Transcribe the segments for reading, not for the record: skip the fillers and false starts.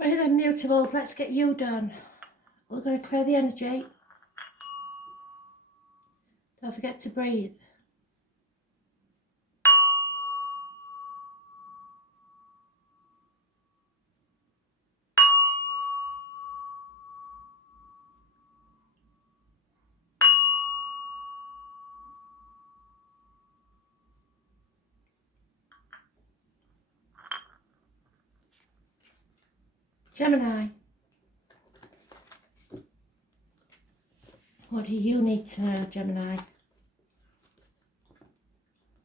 Right then, Mutables, let's get you done. We're going to clear the energy. Don't forget to breathe. Gemini. What do you need to know, Gemini?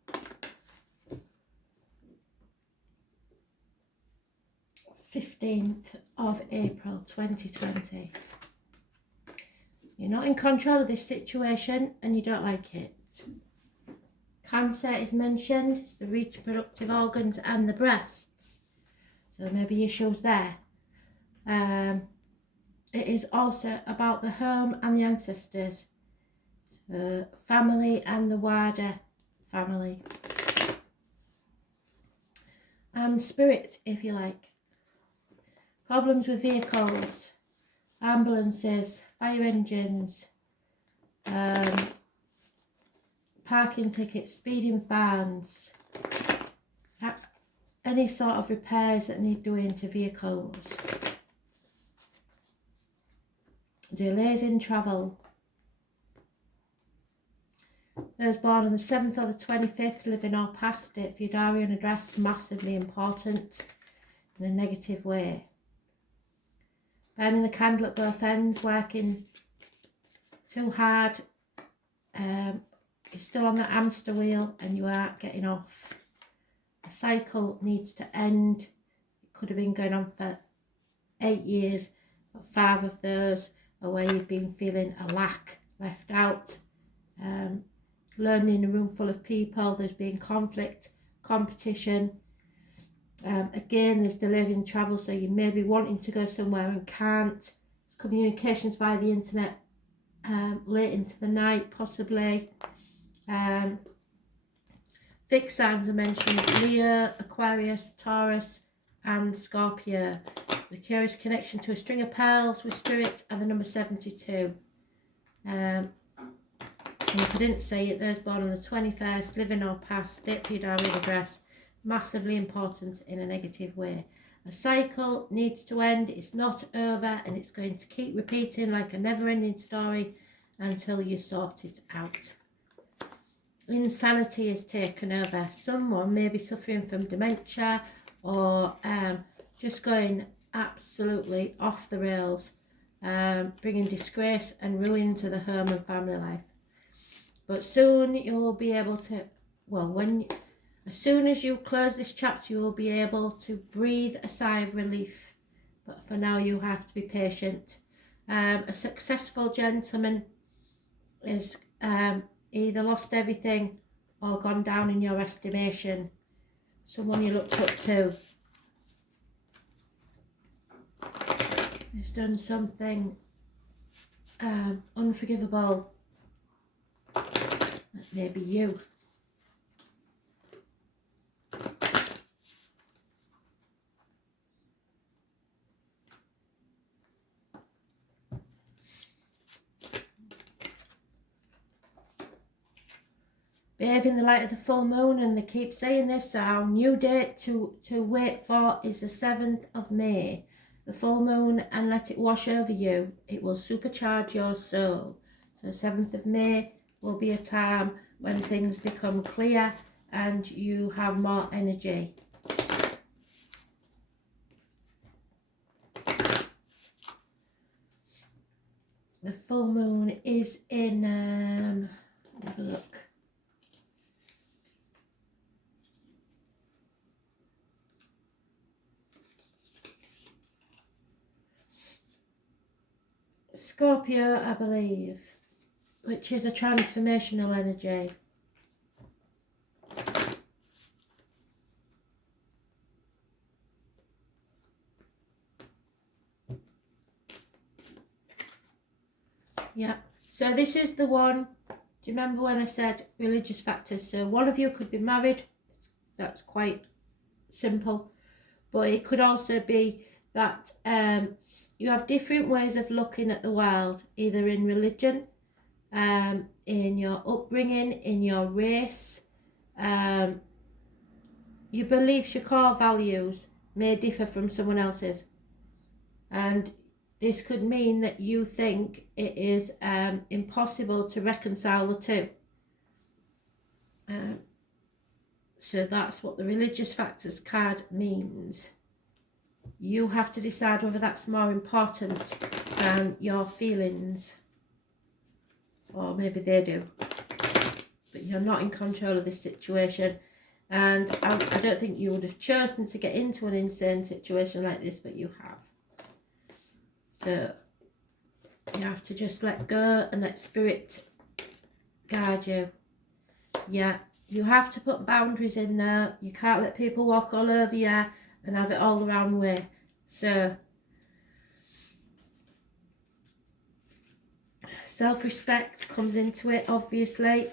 April 15th, 2020. You're not in control of this situation and you don't like it. Cancer is mentioned. It's the reproductive organs and the breasts. So maybe issues there. It is also about the home and the ancestors, family and the wider family, and spirit, if you like. Problems with vehicles, ambulances, fire engines, parking tickets, speeding fines, any sort of repairs that need doing to vehicles. Delays in travel. Those born on the 7th or the 25th, living or past it, for your diary and address, massively important in a negative way. Burning the candle at both ends, working too hard. You're still on the hamster wheel and you aren't getting off. The cycle needs to end. It could have been going on for 8 years, but 5 of those are where you've been feeling a lack, left out. Learning in a room full of people, there's been conflict, competition. Again, there's delayed in travel, so you may be wanting to go somewhere and can't. There's communications via the internet late into the night, possibly. Fixed signs are mentioned: Leo, Aquarius, Taurus and Scorpio. The curious connection to a string of pearls with spirit and the number 72. And if I didn't say it, those born on the 21st, living or past, state for your diary address, massively important in a negative way. A cycle needs to end. It's not over and it's going to keep repeating like a never-ending story until you sort it out. Insanity is taken over. Someone may be suffering from dementia or just going absolutely off the rails, bringing disgrace and ruin to the home and family life. But soon you'll be able to, as soon as you close this chapter, you will be able to breathe a sigh of relief. But for now, you have to be patient. A successful gentleman is either lost everything or gone down in your estimation. Someone you looked up to has done something unforgivable. That may be you. Bathe in the light of the full moon, and they keep saying this, so our new date to wait for is the 7th of May. The full moon, and let it wash over you. It will supercharge your soul. So 7th of May will be a time when things become clear and you have more energy. The full moon is in, have a look. Scorpio, I believe, which is a transformational energy. Yeah, so this is the one. Do you remember when I said religious factors? So one of you could be married. That's quite simple. But it could also be that you have different ways of looking at the world, either in religion, in your upbringing, in your race. Your beliefs, your core values may differ from someone else's. And this could mean that you think it is impossible to reconcile the two. So that's what the religious factors card means. You have to decide whether that's more important than your feelings. Or maybe they do. But you're not in control of this situation. And I don't think you would have chosen to get into an insane situation like this, but you have. So you have to just let go and let spirit guide you. Yeah, you have to put boundaries in there. You can't let people walk all over you and have it all the wrong way. So self-respect comes into it, obviously.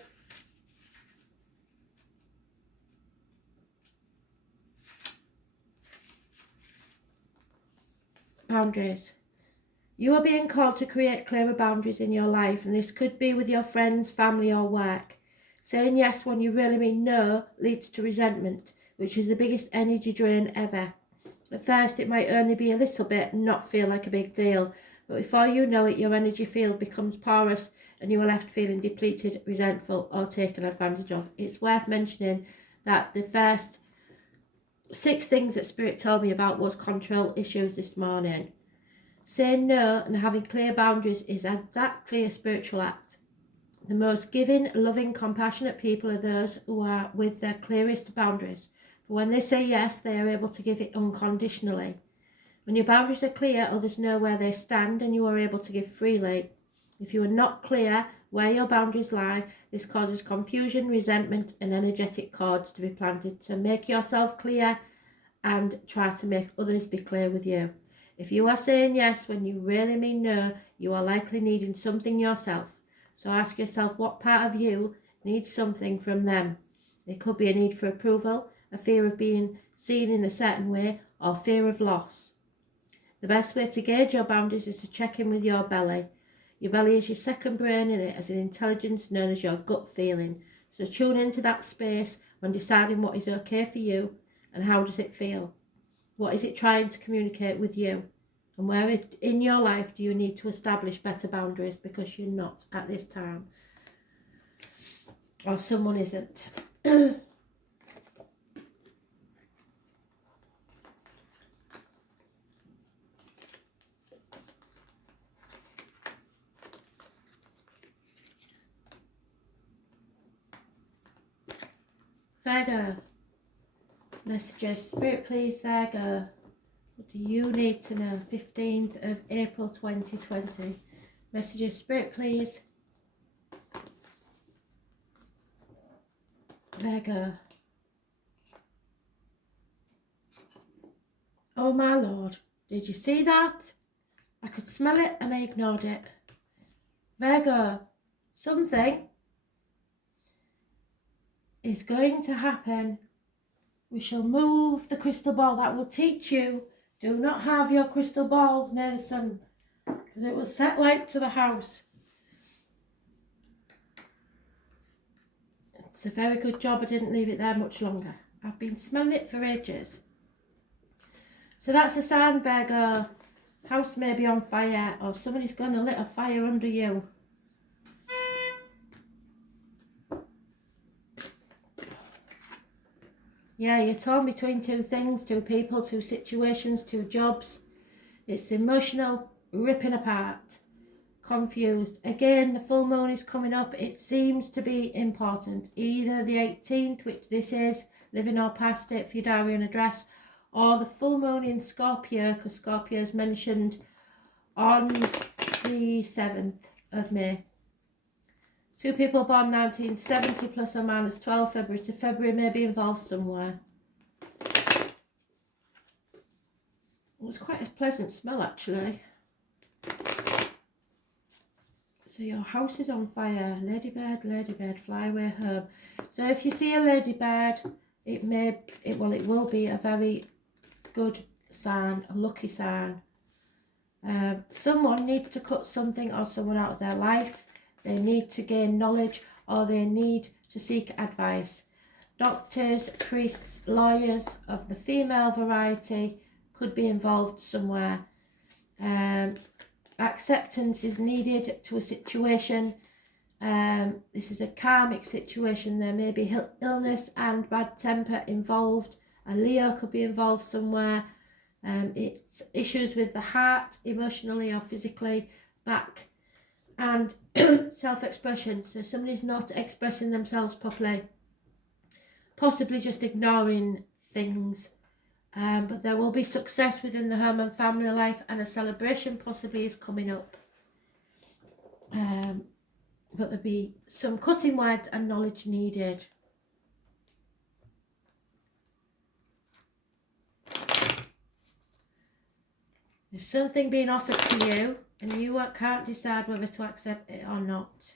Boundaries. You are being called to create clearer boundaries in your life, and this could be with your friends, family or work. Saying yes when you really mean no leads to resentment, which is the biggest energy drain ever. At first it might only be a little bit and not feel like a big deal, but before you know it, your energy field becomes porous and you are left feeling depleted, resentful or taken advantage of. It's worth mentioning that the first 6 things that Spirit told me about was control issues this morning. Saying no and having clear boundaries is exactly a spiritual act. The most giving, loving, compassionate people are those who are with their clearest boundaries. For when they say yes, they are able to give it unconditionally. When your boundaries are clear, others know where they stand and you are able to give freely. If you are not clear where your boundaries lie, this causes confusion, resentment and energetic cords to be planted. So make yourself clear and try to make others be clear with you. If you are saying yes when you really mean no, you are likely needing something yourself. So ask yourself what part of you needs something from them. It could be a need for approval, a fear of being seen in a certain way, or fear of loss. The best way to gauge your boundaries is to check in with your belly. Your belly is your second brain and it has an intelligence known as your gut feeling. So tune into that space when deciding what is okay for you and how does it feel. What is it trying to communicate with you? And where in your life do you need to establish better boundaries because you're not at this time? Or someone isn't. Virgo. Messages. Spirit, please, Virgo. What do you need to know? 15th of April 2020. Messages. Spirit, please. Virgo. Oh my Lord. Did you see that? I could smell it and I ignored it. Virgo. Something is going to happen. We shall move the crystal ball. That will teach you. Do not have your crystal balls near the sun, because it will set light to the house. It's a very good job I didn't leave it there much longer. I've been smelling it for ages. So that's a sign, Virgo. House may be on fire, or somebody's going to lit a fire under you. Yeah, you're torn between 2 things, 2 people, 2 situations, 2 jobs. It's emotional, ripping apart, confused. Again, the full moon is coming up. It seems to be important. Either the 18th, which this is, living or past it for your diary and address, or the full moon in Scorpio, because Scorpio is mentioned on the 7th of May. 2 people born 1970 plus or minus 12 February to February may be involved somewhere. It was quite a pleasant smell actually. So your house is on fire. Ladybird, fly away home. So if you see a ladybird, it will be a very good sign, a lucky sign. Someone needs to cut something or someone out of their life. They need to gain knowledge, or they need to seek advice. Doctors, priests, lawyers of the female variety could be involved somewhere. Acceptance is needed to a situation. This is a karmic situation. There may be illness and bad temper involved. A Leo could be involved somewhere. It's issues with the heart, emotionally or physically, back, and self-expression. So somebody's not expressing themselves properly, possibly just ignoring things. But there will be success within the home and family life, and a celebration possibly is coming up. But there'll be some cutting words and knowledge needed. There's something being offered to you, and you can't decide whether to accept it or not,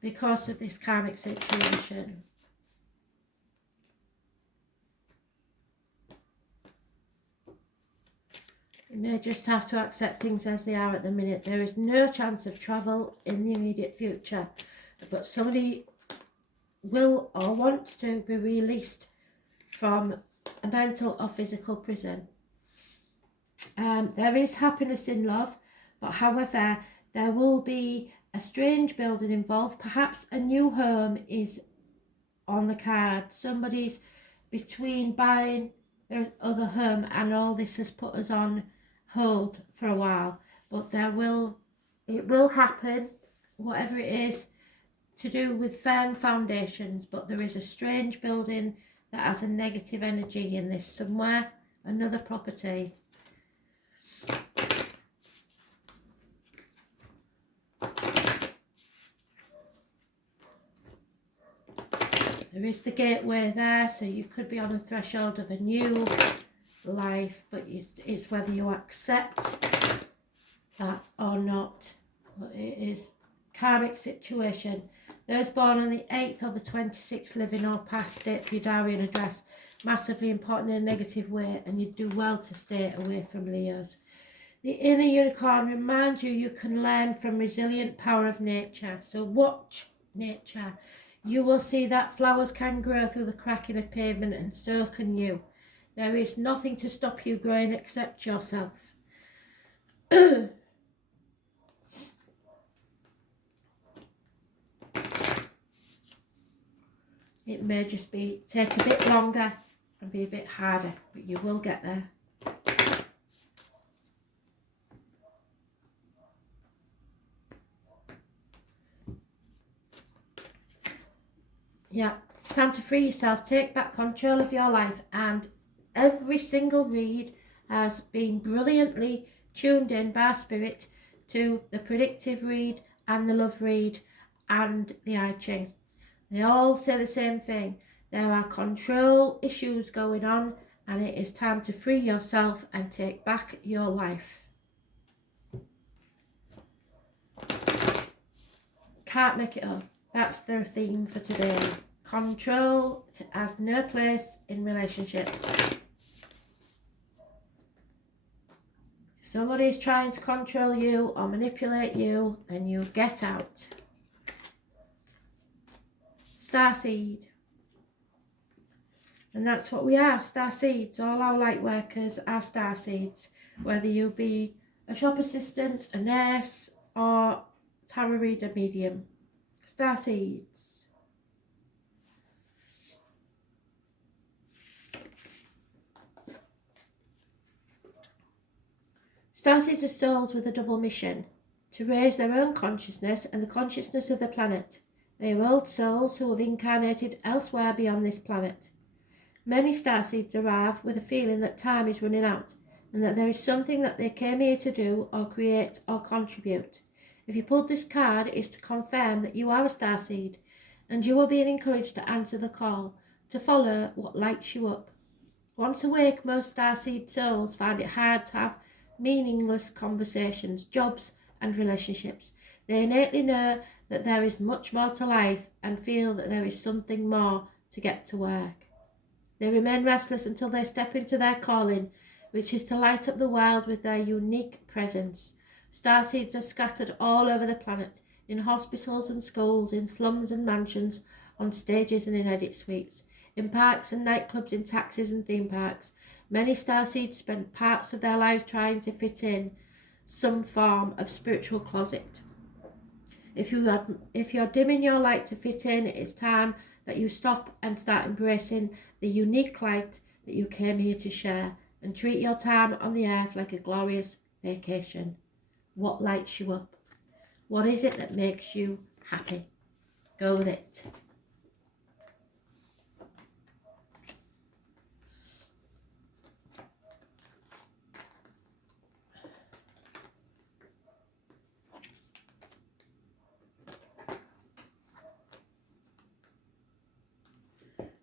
because of this karmic situation. You may just have to accept things as they are at the minute. There is no chance of travel in the immediate future, but somebody will or wants to be released from a mental or physical prison. There is happiness in love, but however, there will be a strange building involved. Perhaps a new home is on the card. Somebody's between buying their other home, and all this has put us on hold for a while. But it will happen, whatever it is, to do with firm foundations. But there is a strange building that has a negative energy in this somewhere, another property. There is the gateway there, so you could be on the threshold of a new life, but it's whether you accept that or not. But it is karmic situation. Those born on the 8th or the 26th, living or past, date for your diary and address, massively important in a negative way, and you do well to stay away from Leos. The inner unicorn reminds you can learn from resilient power of nature. So watch nature. You will see that flowers can grow through the cracking of pavement, and so can you. There is nothing to stop you growing except yourself. It may just take a bit longer and be a bit harder, but you will get there. Yeah, it's time to free yourself, take back control of your life, and every single read has been brilliantly tuned in by Spirit to the predictive read and the love read and the I Ching. They all say the same thing. There are control issues going on, and it is time to free yourself and take back your life. Can't make it up. That's their theme for today. Control has no place in relationships. If somebody is trying to control you or manipulate you, then you get out. Starseed. And that's what we are, starseeds. All our light workers are starseeds. Whether you be a shop assistant, a nurse, or tarot reader medium. Starseeds. Starseeds are souls with a double mission, to raise their own consciousness and the consciousness of the planet. They are old souls who have incarnated elsewhere beyond this planet. Many starseeds arrive with a feeling that time is running out, and that there is something that they came here to do or create or contribute. If you pulled this card, it is to confirm that you are a starseed, and you are being encouraged to answer the call, to follow what lights you up. Once awake, most starseed souls find it hard to have meaningless conversations, jobs and relationships. They innately know that there is much more to life and feel that there is something more to get to work. They remain restless until they step into their calling, which is to light up the world with their unique presence. Starseeds are scattered all over the planet, in hospitals and schools, in slums and mansions, on stages and in edit suites, in parks and nightclubs, in taxis and theme parks. Many starseeds spend parts of their lives trying to fit in some form of spiritual closet. If you're dimming your light to fit in, it's time that you stop and start embracing the unique light that you came here to share, and treat your time on the earth like a glorious vacation. What lights you up? What is it that makes you happy? Go with it.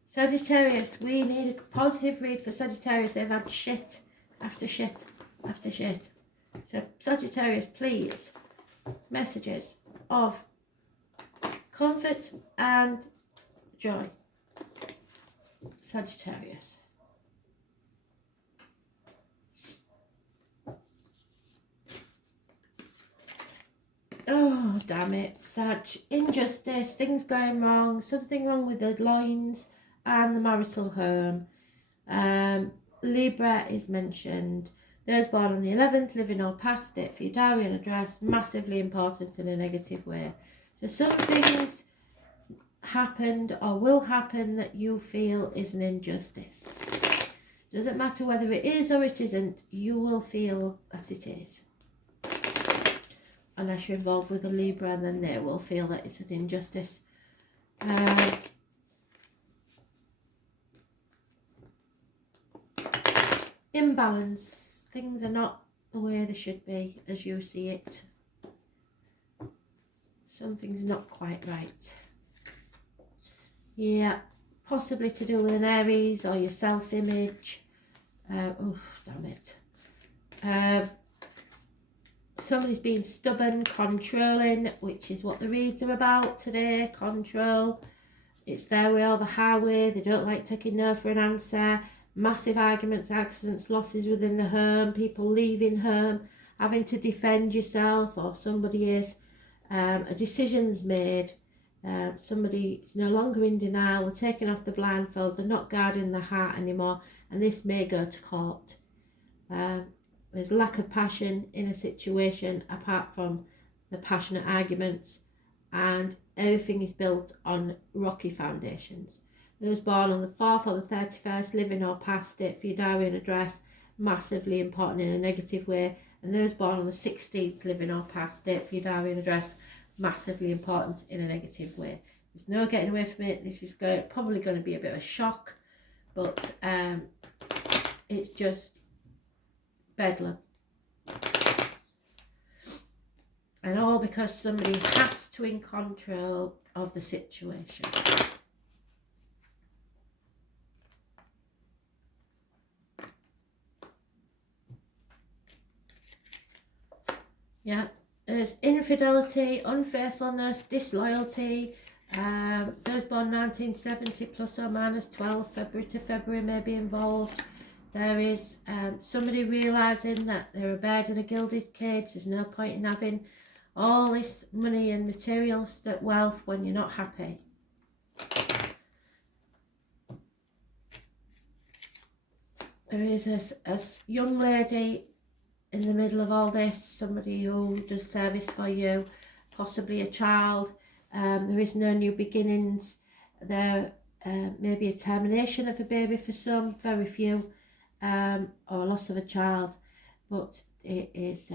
Sagittarius, we need a positive read for Sagittarius. They've had shit after shit after shit. So Sagittarius, please, messages of comfort and joy. Sagittarius. Oh, damn it, Sag. Injustice, things going wrong, something wrong with the loins and the marital home. Libra is mentioned. Those born on the 11th, living or past it for your diary and address, massively important in a negative way. So some things happened or will happen that you feel is an injustice. Doesn't matter whether it is or it isn't, you will feel that it is. Unless you're involved with a Libra, and then they will feel that it's an injustice. Imbalance. Things are not the way they should be as you see it. Something's not quite right. Yeah, possibly to do with an Aries or your self-image. Oh, damn it. Somebody's being stubborn, controlling, which is what the reads are about today. Control. It's their way or the highway. They don't like taking no for an answer. Massive arguments, accidents, losses within the home, people leaving home, having to defend yourself, or somebody is. A decision's made. Somebody is no longer in denial. They're taking off the blindfold. They're not guarding their heart anymore, and this may go to court. There's lack of passion in a situation apart from the passionate arguments, and everything is built on rocky foundations. Those born on the 4th or the 31st, living or past it for your diary and address, massively important in a negative way. And those born on the 16th, living or past it for your diary and address, massively important in a negative way. There's no getting away from it. This is probably going to be a bit of a shock, but it's just bedlam. And all because somebody has to in control of the situation. Yeah, there's infidelity, unfaithfulness, disloyalty. Those born 1970 plus or minus 12 February to February may be involved. There is somebody realising that they're a bird in a gilded cage. There's no point in having all this money and material wealth when you're not happy. There is a young lady in the middle of all this, somebody who does service for you, possibly a child. There is no new beginnings. There may be a termination of a baby for some, very few, or a loss of a child, but it is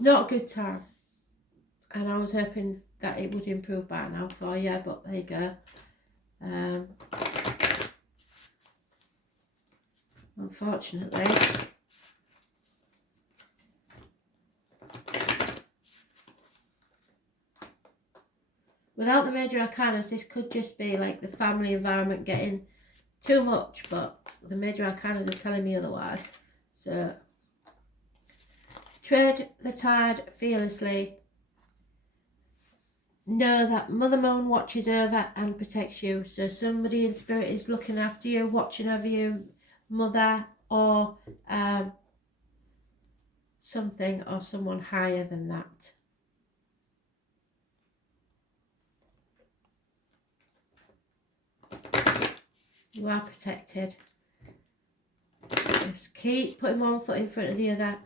not a good time. And I was hoping that it would improve by now for you, but there you go. Unfortunately, without the major arcanas, this could just be like the family environment getting too much, but the major arcanas are telling me otherwise. So tread the tide fearlessly. know that Mother Moon watches over and protects you. So somebody in spirit is looking after you, watching over you, Mother, or something or someone higher than that. You are protected. Just keep putting one foot in front of the other.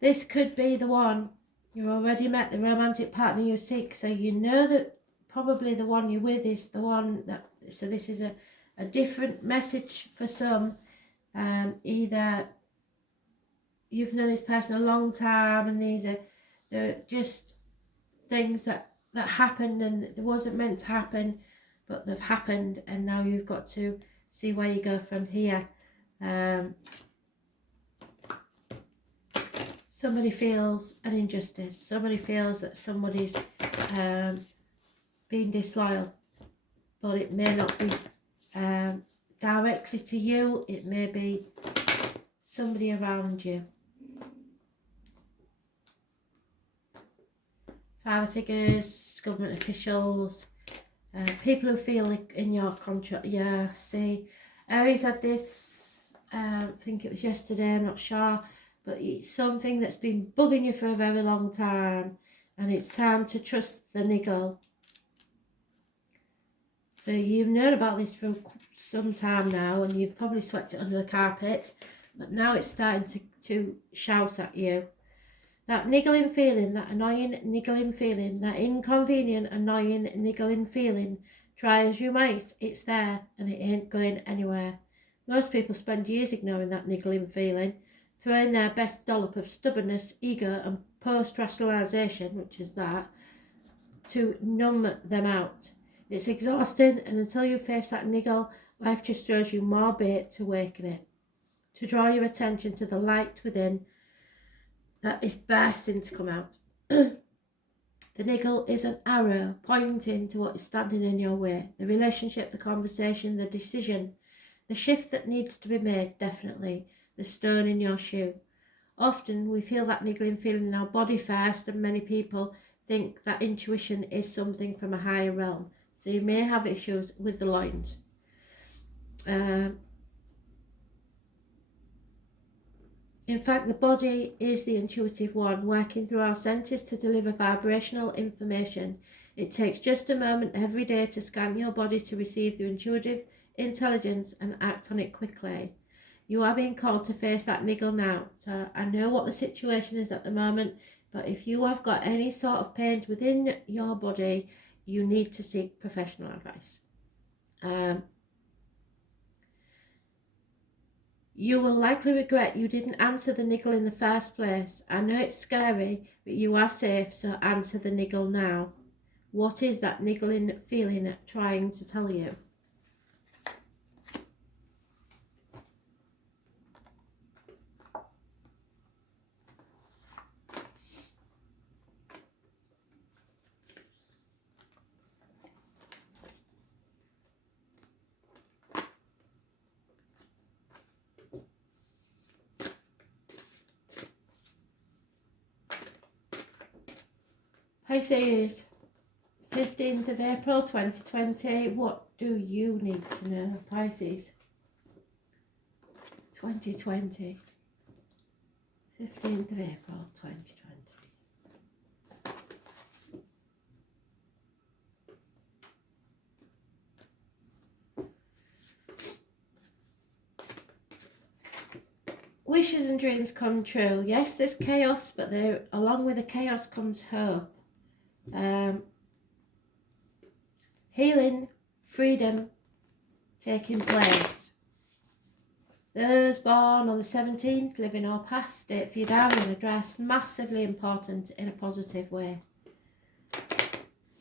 This could be the one. You already met the romantic partner you seek, so you know that probably the one you're with is the one that, so this is a different message for some. Either you've known this person a long time and these are they're just things that happened and it wasn't meant to happen, but they've happened, and now you've got to see where you go from here. Somebody feels an injustice. Somebody feels that somebody's being disloyal, but it may not be directly to you. It may be somebody around you. Father figures, government officials, people who feel like in your contract. Yeah, see, Aries had this, I think it was yesterday, I'm not sure, but it's something that's been bugging you for a very long time, and it's time to trust the niggle. So you've known about this for some time now, and you've probably swept it under the carpet, but now it's starting to shout at you. That niggling feeling, that annoying niggling feeling, that inconvenient, annoying niggling feeling, try as you might, it's there and it ain't going anywhere. Most people spend years ignoring that niggling feeling, throwing their best dollop of stubbornness, ego and post-rationalisation, which is that, to numb them out. It's exhausting, and until you face that niggle, life just throws you more bait to awaken it, to draw your attention to the light within that is bursting to come out. The niggle is an arrow pointing to what is standing in your way. The relationship, the conversation, the decision, the shift that needs to be made, definitely. The stone in your shoe. Often we feel that niggling feeling in our body first, and many people think that intuition is something from a higher realm. So you may have issues with the loins. In fact, the body is the intuitive one, working through our senses to deliver vibrational information. It takes just a moment every day to scan your body to receive the intuitive intelligence and act on it quickly. You are being called to face that niggle now. So I know what the situation is at the moment, but if you have got any sort of pains within your body, you need to seek professional advice. You will likely regret you didn't answer the niggle in the first place. I know it's scary, but you are safe, so answer the niggle now. What is that niggling feeling trying to tell you? Pisces, 15th of April 2020. What do you need to know, Pisces? 2020. 15th of April 2020. Wishes and dreams come true. Yes, there's chaos, but along with the chaos comes hope. Healing, freedom taking place. Those born on the 17th, living or past, state for your Darwin address, massively important in a positive way.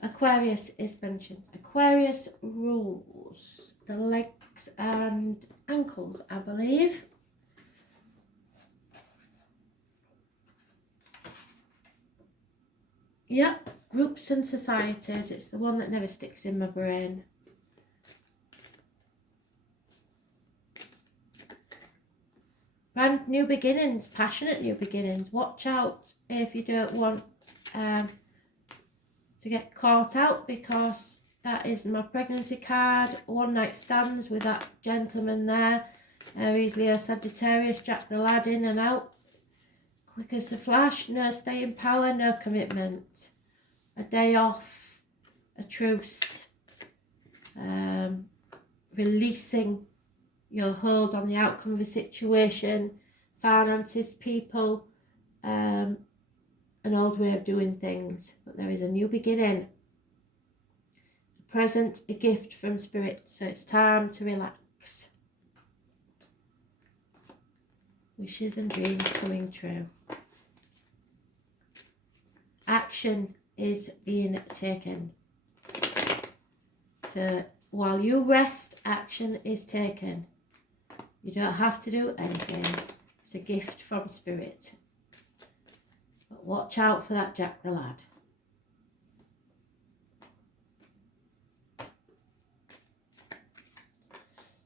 Aquarius is mentioned. Aquarius rules the legs and ankles, I believe. Yep, Groups and societies. It's the one that never sticks in my brain. Brand new beginnings, passionate new beginnings. Watch out if you don't want to get caught out, because that is my pregnancy card. One night stands with that gentleman there. Aries, Leo, Sagittarius, Jack the Lad, in and out. Quick as a flash, no staying power, no commitment. A day off, a truce. Releasing your hold on the outcome of a situation, finances, people, an old way of doing things. But there is a new beginning. A present, a gift from Spirit. So it's time to relax. Wishes and dreams coming true. Action is being taken. So while you rest, action is taken. You don't have to do anything. It's a gift from Spirit. But watch out for that Jack the Lad.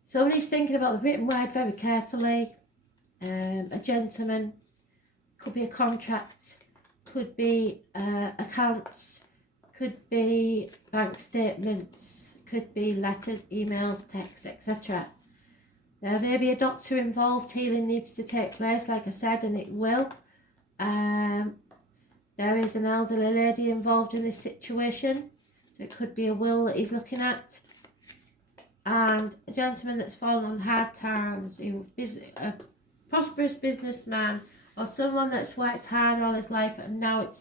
Somebody's thinking about the written word very carefully. A gentleman, could be a contract, could be accounts, could be bank statements, could be letters, emails, texts, etc. There may be a doctor involved. Healing needs to take place, like I said, and it will. There is an elderly lady involved in this situation, so it could be a will that he's looking at. And a gentleman that's fallen on hard times, a prosperous businessman, or someone that's worked hard all his life and now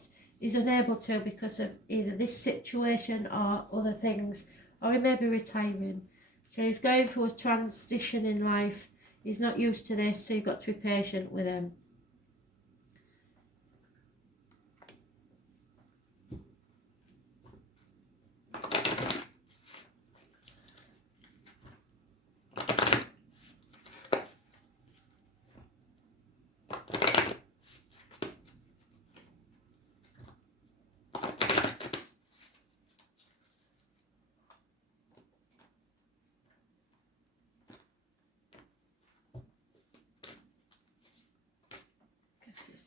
he's unable to because of either this situation or other things, or he may be retiring. So he's going through a transition in life. He's not used to this, so you've got to be patient with him.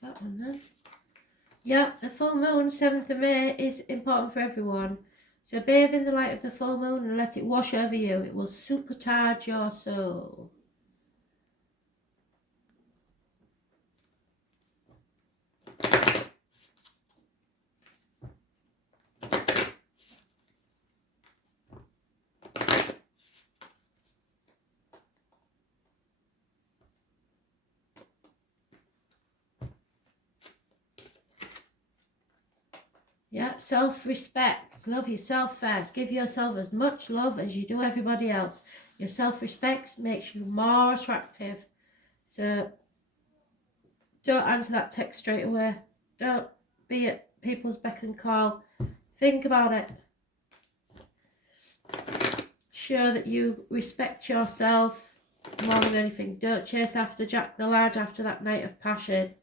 That one then. Yeah, the full moon, 7th of May, is important for everyone. So bathe in the light of the full moon and let it wash over you. It will supercharge your soul. Yeah, self-respect. Love yourself first. Give yourself as much love as you do everybody else. Your self-respect makes you more attractive. So don't answer that text straight away. Don't be at people's beck and call. Think about it. Show that you respect yourself more than anything. Don't chase after Jack the Lad after that night of passion.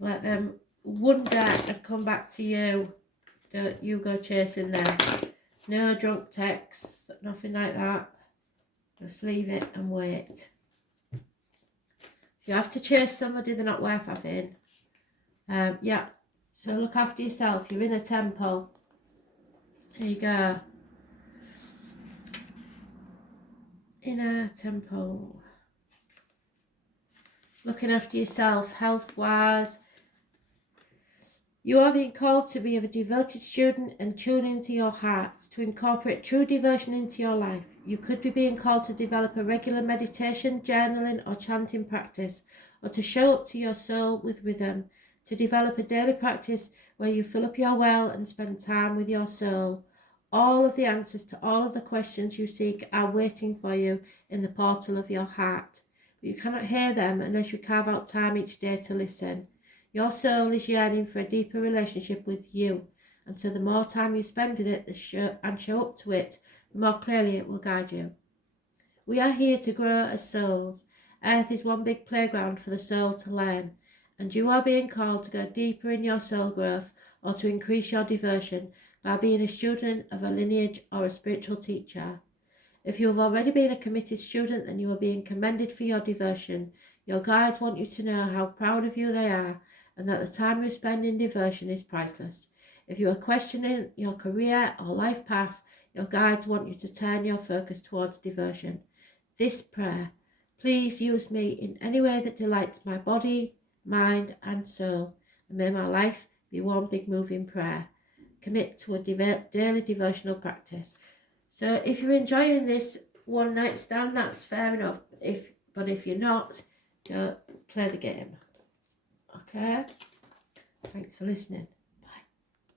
Let them wonder and come back to you. Don't you go chasing them. No drunk texts, nothing like that. Just leave it and wait. If you have to chase somebody, they're not worth having. Yeah, so look after yourself. You're in a temple. There you go. Inner temple. Looking after yourself, health-wise. You are being called to be a devoted student and tune into your heart, to incorporate true devotion into your life. You could be being called to develop a regular meditation, journaling or chanting practice, or to show up to your soul with rhythm, to develop a daily practice where you fill up your well and spend time with your soul. All of the answers to all of the questions you seek are waiting for you in the portal of your heart. But you cannot hear them unless you carve out time each day to listen. Your soul is yearning for a deeper relationship with you, and so the more time you spend with it and show up to it, the more clearly it will guide you. We are here to grow as souls. Earth is one big playground for the soul to learn, and you are being called to go deeper in your soul growth, or to increase your diversion by being a student of a lineage or a spiritual teacher. If you have already been a committed student, then you are being commended for your diversion. Your guides want you to know how proud of you they are, and that the time you spend in diversion is priceless. If you are questioning your career or life path, your guides want you to turn your focus towards diversion. This prayer: please use me in any way that delights my body, mind and soul, and may my life be one big moving prayer. Commit to a daily devotional practice. So if you're enjoying this one night stand, that's fair enough. But if you're not, don't play the game. Okay? Thanks for listening.